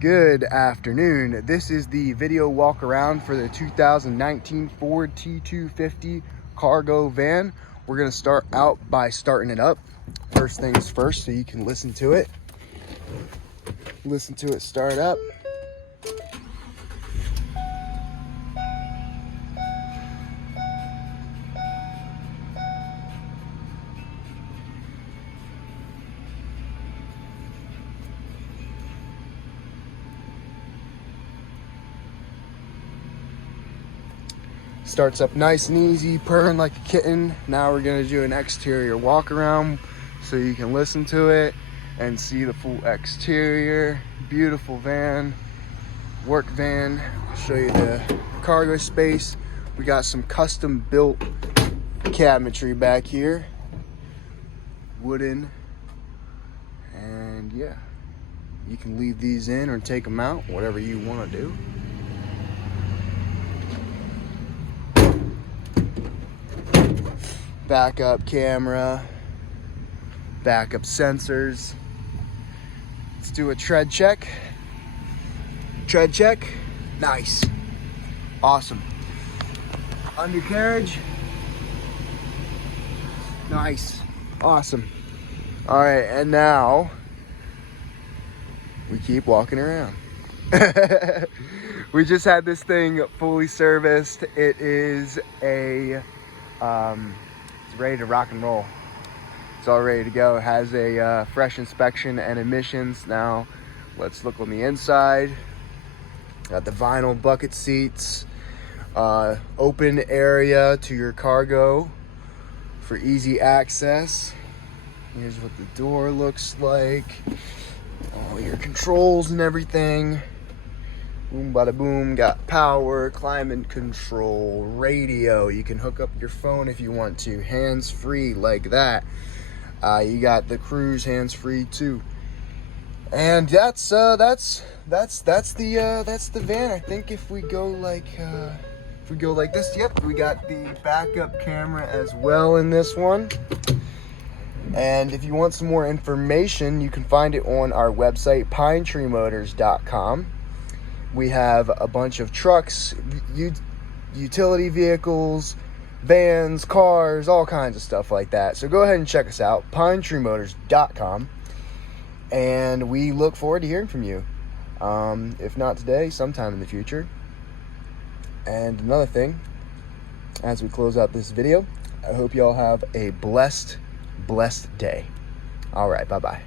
Good afternoon. This is the video walk around for the 2019 Ford T250 cargo van. We're gonna start out by starting it up. First things first, so you can listen to it. Listen to it start up. Starts up nice and easy, purring like a kitten. Now we're gonna do an exterior walk around so you can listen to it and see the full exterior. Beautiful van, work van. I'll show you the cargo space. We got some custom built cabinetry back here, wooden, and yeah, you can leave these in or take them out, whatever you want to do. Backup camera, backup sensors. Let's do a tread check. Tread check. Nice. Awesome. Undercarriage. Nice. Awesome. All right, and now we keep walking around. We just had this thing fully serviced. It is a it's ready to rock and roll. It's all ready to go. It has a fresh inspection and emissions. Now let's look on the inside. Got the vinyl bucket seats, open area to your cargo for easy access. Here's what the door looks like. All your controls and everything. Boom, bada boom. Got power, climate control, radio. You can hook up your phone if you want to. Hands-free like that. You got the cruise hands-free too. And that's the van. I think if we go like this, yep, we got the backup camera as well in this one. And if you want some more information, you can find it on our website, pinetreemotors.com. We have a bunch of trucks, utility vehicles, vans, cars, all kinds of stuff like that. So go ahead and check us out, pinetreemotors.com. And we look forward to hearing from you. If not today, sometime in the future. And another thing, as we close out this video, I hope you all have a blessed day. All right, bye-bye.